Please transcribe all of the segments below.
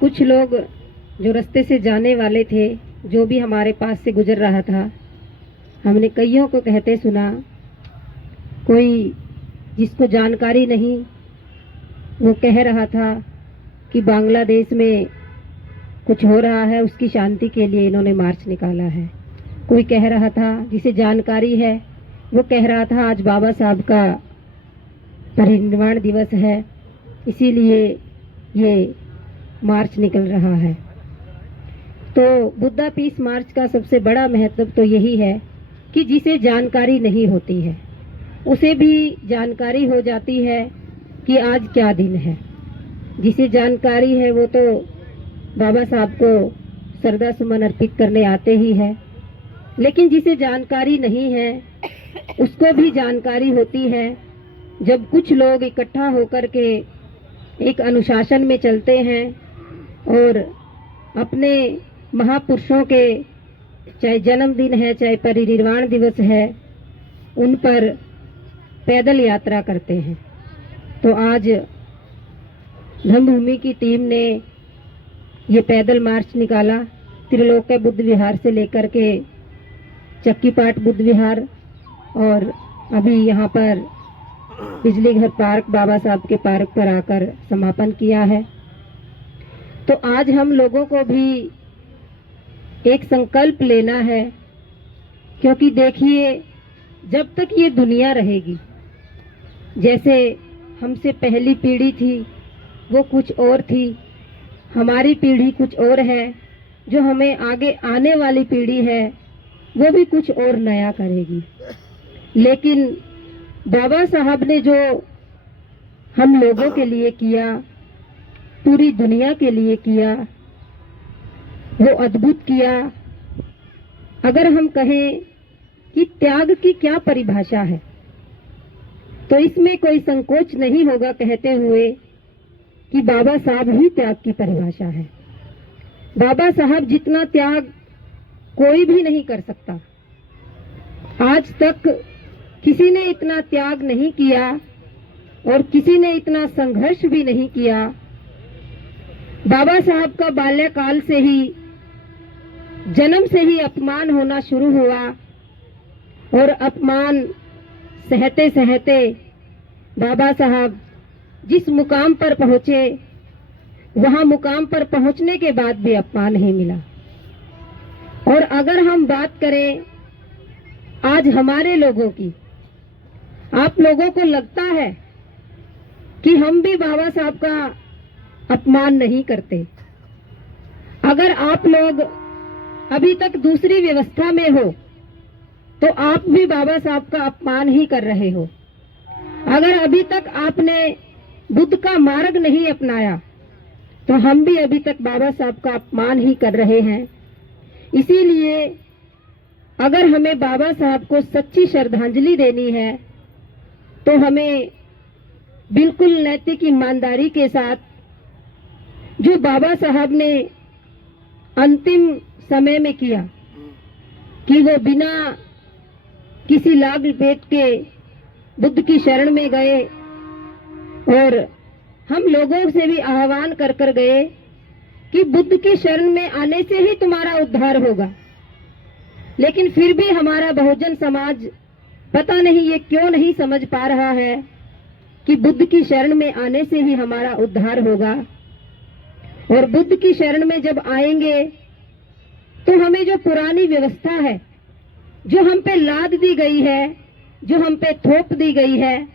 कुछ लोग जो रास्ते से जाने वाले थे, जो भी हमारे पास से गुजर रहा था, हमने कईयों को कहते सुना। कोई जिसको जानकारी नहीं, वो कह रहा था कि बांग्लादेश में कुछ हो रहा है, उसकी शांति के लिए इन्होंने मार्च निकाला है। कोई कह रहा था, जिसे जानकारी है, वो कह रहा था आज बाबा साहब का परिनिर्वाण दिवस है, इसीलिए ये मार्च निकल रहा है। तो बुद्धा पीस मार्च का सबसे बड़ा महत्व तो यही है कि जिसे जानकारी नहीं होती है उसे भी जानकारी हो जाती है कि आज क्या दिन है। जिसे जानकारी है वो तो बाबा साहब को श्रद्धा सुमन अर्पित करने आते ही है, लेकिन जिसे जानकारी नहीं है उसको भी जानकारी होती है जब कुछ लोग इकट्ठा होकर के एक अनुशासन में चलते हैं और अपने महापुरुषों के चाहे जन्मदिन है चाहे परिनिर्वाण दिवस है उन पर पैदल यात्रा करते हैं। तो आज धम्मभूमि की टीम ने ये पैदल मार्च निकाला त्रिलोक्य बुद्ध विहार से लेकर के चक्कीपाट बुद्ध विहार और अभी यहाँ पर बिजली घर पार्क बाबा साहब के पार्क पर आकर समापन किया है। तो आज हम लोगों को भी एक संकल्प लेना है, क्योंकि देखिए जब तक ये दुनिया रहेगी, जैसे हमसे पहली पीढ़ी थी वो कुछ और थी, हमारी पीढ़ी कुछ और है, जो हमें आगे आने वाली पीढ़ी है वो भी कुछ और नया करेगी। लेकिन बाबा साहब ने जो हम लोगों के लिए किया, पूरी दुनिया के लिए किया, वो अद्भुत किया। अगर हम कहें कि त्याग की क्या परिभाषा है, तो इसमें कोई संकोच नहीं होगा कहते हुए कि बाबा साहब ही त्याग की परिभाषा है। बाबा साहब जितना त्याग कोई भी नहीं कर सकता। आज तक किसी ने इतना त्याग नहीं किया और किसी ने इतना संघर्ष भी नहीं किया। बाबा साहब का बाल्यकाल से ही, जन्म से ही अपमान होना शुरू हुआ और अपमान सहते सहते बाबा साहब जिस मुकाम पर पहुंचे, वहां मुकाम पर पहुंचने के बाद भी अपमान नहीं मिला। और अगर हम बात करें आज हमारे लोगों की, आप लोगों को लगता है कि हम भी बाबा साहब का अपमान नहीं करते। अगर आप लोग अभी तक दूसरी व्यवस्था में हो तो आप भी बाबा साहब का अपमान ही कर रहे हो। अगर अभी तक आपने बुद्ध का मार्ग नहीं अपनाया तो हम भी अभी तक बाबा साहब का अपमान ही कर रहे हैं। इसीलिए अगर हमें बाबा साहब को सच्ची श्रद्धांजलि देनी है तो हमें बिल्कुल नैतिक ईमानदारी के साथ, जो बाबा साहब ने अंतिम समय में किया कि वो बिना किसी लाग लपेट के बुद्ध की शरण में गए और हम लोगों से भी आह्वान कर कर गए कि बुद्ध की शरण में आने से ही तुम्हारा उद्धार होगा। लेकिन फिर भी हमारा बहुजन समाज पता नहीं ये क्यों नहीं समझ पा रहा है कि बुद्ध की शरण में आने से ही हमारा उद्धार होगा। और बुद्ध की शरण में जब आएंगे तो हमें जो पुरानी व्यवस्था है, जो हम पे लाद दी गई है, जो हम पे थोप दी गई है,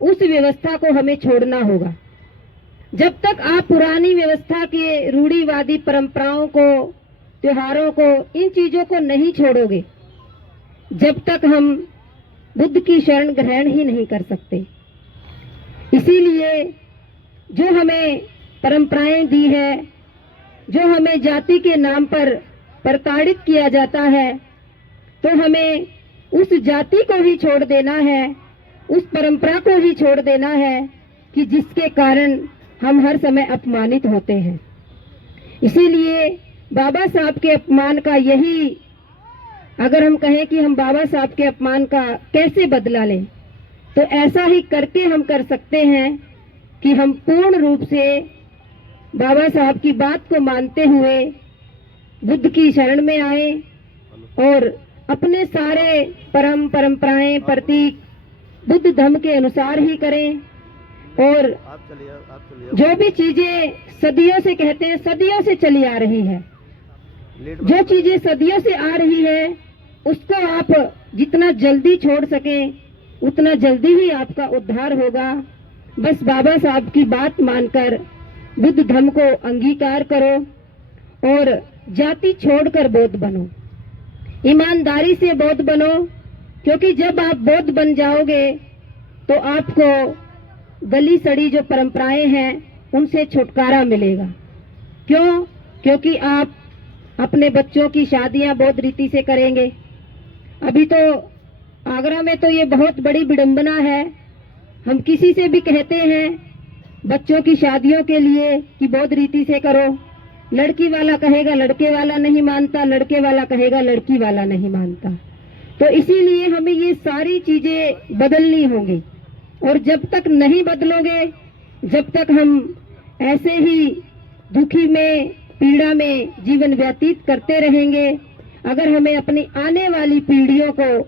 उस व्यवस्था को हमें छोड़ना होगा। जब तक आप पुरानी व्यवस्था के रूढ़िवादी परंपराओं को, त्योहारों को, इन चीजों को नहीं छोड़ोगे, जब तक हम बुद्ध की शरण ग्रहण ही नहीं कर सकते। इसीलिए जो हमें परंपराएं दी है, जो हमें जाति के नाम पर प्रताड़ित किया जाता है, तो हमें उस जाति को ही छोड़ देना है, उस परंपरा को ही छोड़ देना है कि जिसके कारण हम हर समय अपमानित होते हैं। इसीलिए बाबा साहब के अपमान का यही, अगर हम कहें कि हम बाबा साहब के अपमान का कैसे बदला लें, तो ऐसा ही करके हम कर सकते हैं कि हम पूर्ण रूप से बाबा साहब की बात को मानते हुए बुद्ध की शरण में आए और अपने सारे परंपराएं प्रतीक बुद्ध धर्म के अनुसार ही करें। और जो भी चीजें सदियों से कहते हैं, सदियों से चली आ रही है, जो चीजें सदियों से आ रही है उसको आप जितना जल्दी छोड़ सकें उतना जल्दी ही आपका उद्धार होगा। बस बाबा साहब की बात मानकर बुद्ध धर्म को अंगीकार करो और जाति छोड़कर बौद्ध बनो, ईमानदारी से बौद्ध बनो, क्योंकि जब आप बौद्ध बन जाओगे तो आपको गली सड़ी जो परंपराएं हैं उनसे छुटकारा मिलेगा। क्यों? क्योंकि आप अपने बच्चों की शादियां बौद्ध रीति से करेंगे। अभी तो आगरा में तो ये बहुत बड़ी विडंबना है, हम किसी से भी कहते हैं बच्चों की शादियों के लिए कि बौद्ध रीति से करो, लड़की वाला कहेगा लड़के वाला नहीं मानता, लड़के वाला कहेगा लड़की वाला नहीं मानता। तो इसीलिए हमें ये सारी चीजें बदलनी होंगी और जब तक नहीं बदलोगे, जब तक हम ऐसे ही दुखी में पीड़ा में जीवन व्यतीत करते रहेंगे। अगर हमें अपनी आने वाली पीढ़ियों को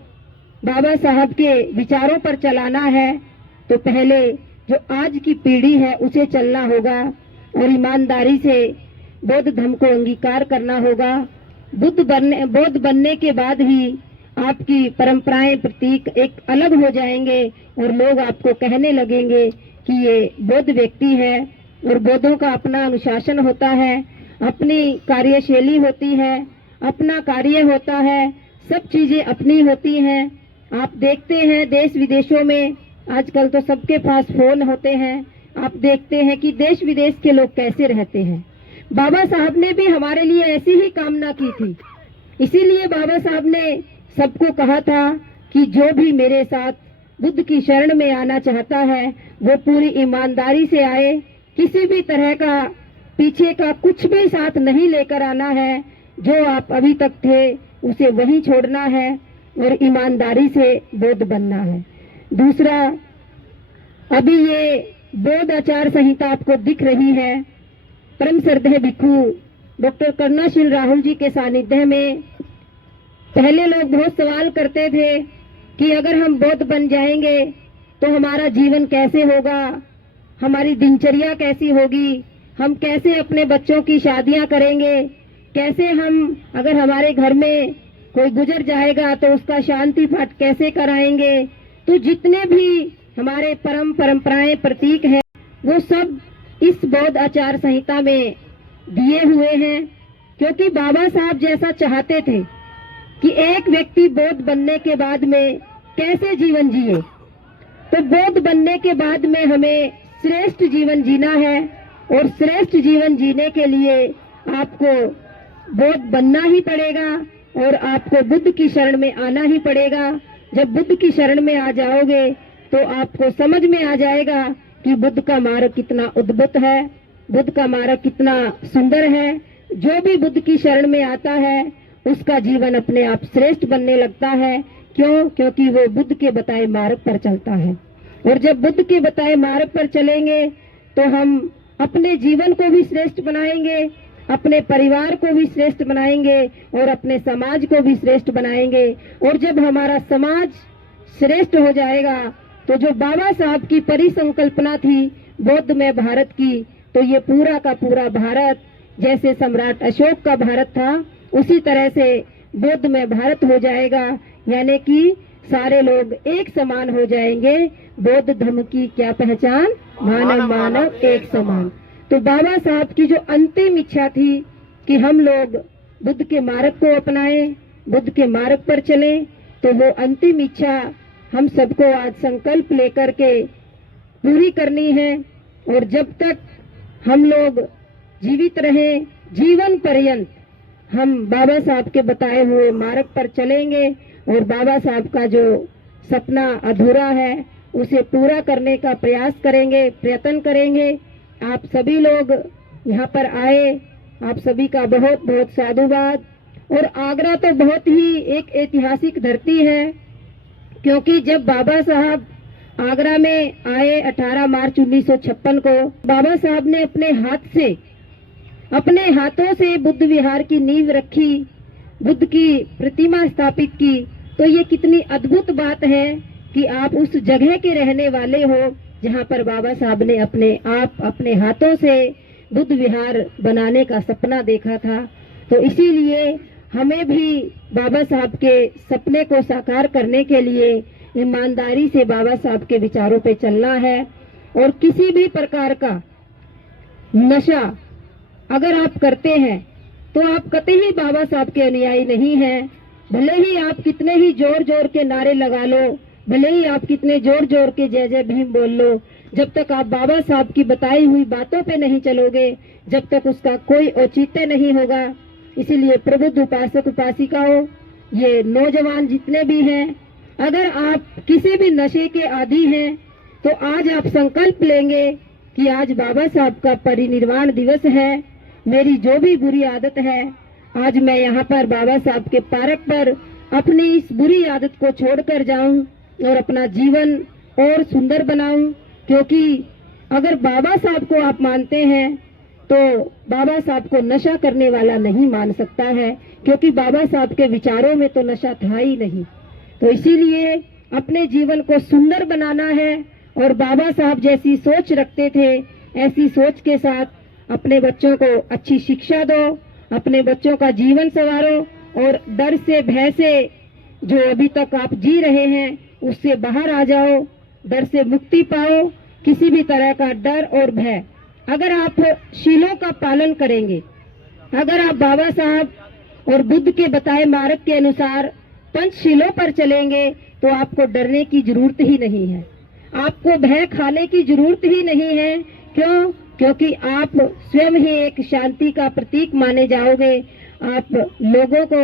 बाबा साहब के विचारों पर चलाना है तो पहले जो आज की पीढ़ी है उसे चलना होगा और ईमानदारी से बौद्ध धर्म को अंगीकार करना होगा। बौद्ध बनने के बाद ही आपकी परंपराएं प्रतीक एक अलग हो जाएंगे और लोग आपको कहने लगेंगे कि ये बौद्ध व्यक्ति है। और बौद्धों का अपना अनुशासन होता है, अपनी कार्यशैली होती है, अपना कार्य होता है, सब चीजें अपनी होती हैं। आप देखते हैं देश विदेशों में आजकल तो सबके पास फोन होते हैं, आप देखते हैं कि देश विदेश के लोग कैसे रहते हैं। बाबा साहब ने भी हमारे लिए ऐसी ही कामना की थी, इसीलिए बाबा साहब ने सबको कहा था कि जो भी मेरे साथ बुद्ध की शरण में आना चाहता है वो पूरी ईमानदारी से आए, किसी भी तरह का पीछे का कुछ भी साथ नहीं लेकर आना है, जो आप अभी तक थे उसे वहीं छोड़ना है और ईमानदारी से बौद्ध बनना है। दूसरा, अभी ये बौद्ध आचार संहिता आपको दिख रही है, परम श्रद्धेय भिक्षु डॉक्टर करुणाशील राहुल जी के सानिध्य में। पहले लोग बहुत सवाल करते थे कि अगर हम बौद्ध बन जाएंगे तो हमारा जीवन कैसे होगा, हमारी दिनचर्या कैसी होगी, हम कैसे अपने बच्चों की शादियां करेंगे, कैसे हम अगर हमारे घर में कोई गुजर जाएगा तो उसका शांति पाठ कैसे कराएंगे। तो जितने भी हमारे परंपराएं प्रतीक है वो सब इस बौद्ध आचार संहिता में दिए हुए हैं, क्योंकि बाबा साहब जैसा चाहते थे कि एक व्यक्ति बौद्ध बनने के बाद में कैसे जीवन जिए। तो बौद्ध बनने के बाद में हमें श्रेष्ठ जीवन जीना है और श्रेष्ठ जीवन जीने के लिए आपको बौद्ध बनना ही पड़ेगा और आपको बुद्ध की शरण में आना ही पड़ेगा। जब बुद्ध की शरण में आ जाओगे तो आपको समझ में आ जाएगा कि बुद्ध का मार्ग कितना अद्भुत है, बुद्ध का मार्ग कितना सुंदर है। जो भी बुद्ध की शरण में आता है उसका जीवन अपने आप श्रेष्ठ बनने लगता है। क्यों? क्योंकि वो बुद्ध के बताए मार्ग पर चलता है। और जब बुद्ध के बताए मार्ग पर चलेंगे तो हम अपने जीवन को भी श्रेष्ठ बनाएंगे, अपने परिवार को भी श्रेष्ठ बनाएंगे और अपने समाज को भी श्रेष्ठ बनाएंगे। और जब हमारा समाज श्रेष्ठ हो जाएगा तो जो बाबा साहब की परिसंकल्पना थी बौद्धमय भारत की, तो ये पूरा का पूरा भारत जैसे सम्राट अशोक का भारत था उसी तरह से बौद्धमय भारत हो जाएगा, यानी कि सारे लोग एक समान हो जाएंगे। बौद्ध धर्म की क्या पहचान? मानव मानव एक समान। तो बाबा साहब की जो अंतिम इच्छा थी कि हम लोग बुद्ध के मार्ग को अपनाएं, बुद्ध के मार्ग पर चलें, तो वो अंतिम इच्छा हम सबको आज संकल्प लेकर के पूरी करनी है। और जब तक हम लोग जीवित रहें, जीवन पर्यंत हम बाबा साहब के बताए हुए मार्ग पर चलेंगे और बाबा साहब का जो सपना अधूरा है उसे पूरा करने का प्रयास करेंगे, प्रयत्न करेंगे। आप सभी लोग यहाँ पर आए, आप सभी का बहुत बहुत साधुवाद। और आगरा तो बहुत ही एक ऐतिहासिक धरती है, क्योंकि जब बाबा साहब आगरा में आए 18 मार्च 1956 को, बाबा साहब ने अपने हाथ से अपने हाथों से बुद्ध विहार की नींव रखी, बुद्ध की प्रतिमा स्थापित की, तो ये कितनी अद्भुत बात है कि आप उस जगह के रहने वाले हो जहाँ पर बाबा साहब ने अपने हाथों से बुद्ध विहार बनाने का सपना देखा था। तो इसीलिए हमें भी बाबा साहब के सपने को साकार करने के लिए ईमानदारी से बाबा साहब के विचारों पे चलना है। और किसी भी प्रकार का नशा अगर आप करते हैं तो आप कतई बाबा साहब के अनुयायी नहीं हैं। भले ही आप कितने ही जोर जोर के नारे लगा लो, भले ही आप कितने जोर जोर के जय जय भीम बोल लो, जब तक आप बाबा साहब की बताई हुई बातों पे नहीं चलोगे, जब तक उसका कोई औचित्य नहीं होगा। इसीलिए प्रबुद्ध उपासक उपासिकाओं, ये नौजवान जितने भी हैं, अगर आप किसी भी नशे के आदी हैं तो आज आप संकल्प लेंगे कि आज बाबा साहब का परिनिर्वाण दिवस है, मेरी जो भी बुरी आदत है आज मैं यहाँ पर बाबा साहब के पार्क पर अपनी इस बुरी आदत को छोड़कर जाऊं और अपना जीवन और सुंदर बनाऊं। क्योंकि अगर बाबा साहब को आप मानते हैं तो बाबा साहब को नशा करने वाला नहीं मान सकता है, क्योंकि बाबा साहब के विचारों में तो नशा था ही नहीं। तो इसीलिए अपने जीवन को सुंदर बनाना है और बाबा साहब जैसी सोच रखते थे ऐसी सोच के साथ अपने बच्चों को अच्छी शिक्षा दो, अपने बच्चों का जीवन संवारो और डर से भय से जो अभी तक आप जी रहे हैं उससे बाहर आ जाओ, डर से मुक्ति पाओ। किसी भी तरह का डर और भय, अगर आप शीलों का पालन करेंगे, अगर आप बाबा साहब और बुद्ध के बताए मार्ग के अनुसार पंचशीलों पर चलेंगे तो आपको डरने की जरूरत ही नहीं है, आपको भय खाने की जरूरत ही नहीं है। क्यों? क्योंकि आप स्वयं ही एक शांति का प्रतीक माने जाओगे। आप लोगों को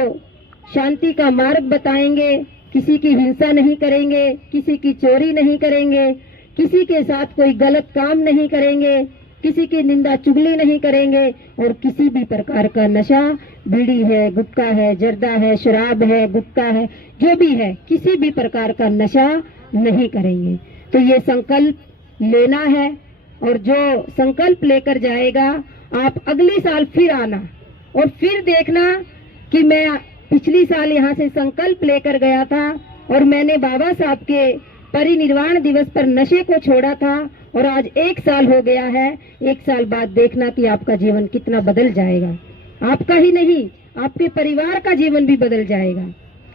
शांति का मार्ग बताएंगे, किसी की हिंसा नहीं करेंगे, किसी की चोरी नहीं करेंगे, किसी के साथ कोई गलत काम नहीं करेंगे, किसी की निंदा चुगली नहीं करेंगे और किसी भी प्रकार का नशा, बीड़ी है, गुटखा है, जर्दा है, शराब है, गुटखा है, जो भी है, किसी भी प्रकार का नशा नहीं करेंगे। तो ये संकल्प लेना है और जो संकल्प लेकर जाएगा आप अगले साल फिर आना और फिर देखना कि मैं पिछली साल यहाँ से संकल्प लेकर गया था और मैंने बाबा साहब के परिनिर्वाण दिवस पर नशे को छोड़ा था और आज 1 साल हो गया है। 1 साल बाद देखना कि आपका जीवन कितना बदल जाएगा, आपका ही नहीं आपके परिवार का जीवन भी बदल जाएगा।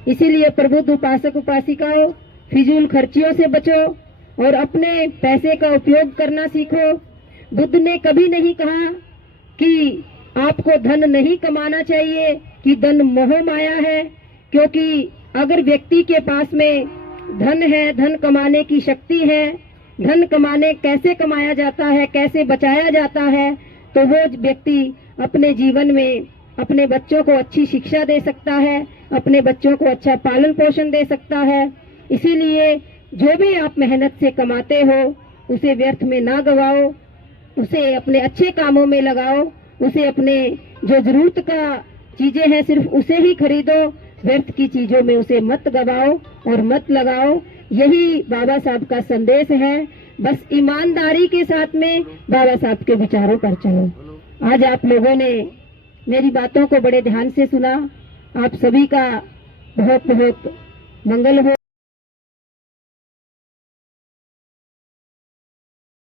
इसीलिए प्रबुद्ध उपासक उपासिकाओं, फिजूल खर्चियों से बचो और अपने पैसे का उपयोग करना सीखो। बुद्ध ने कभी नहीं कहा कि आपको धन नहीं कमाना चाहिए, कि धन मोह माया है, क्योंकि अगर व्यक्ति के पास में धन है, धन कमाने की शक्ति है, धन कमाने कैसे कमाया जाता है, कैसे बचाया जाता है, तो वो व्यक्ति अपने जीवन में अपने बच्चों को अच्छी शिक्षा दे सकता है, अपने बच्चों को अच्छा पालन पोषण दे सकता है। इसीलिए जो भी आप मेहनत से कमाते हो उसे व्यर्थ में ना गवाओ, उसे अपने अच्छे कामों में लगाओ, उसे अपने जो जरूरत का चीजें हैं सिर्फ उसे ही खरीदो, व्यर्थ की चीजों में उसे मत गवाओ और मत लगाओ। यही बाबा साहब का संदेश है। बस ईमानदारी के साथ में बाबा साहब के विचारों पर चलो। आज आप लोगों ने मेरी बातों को बड़े ध्यान से सुना। आप सभी का बहुत बहुत मंगल हो।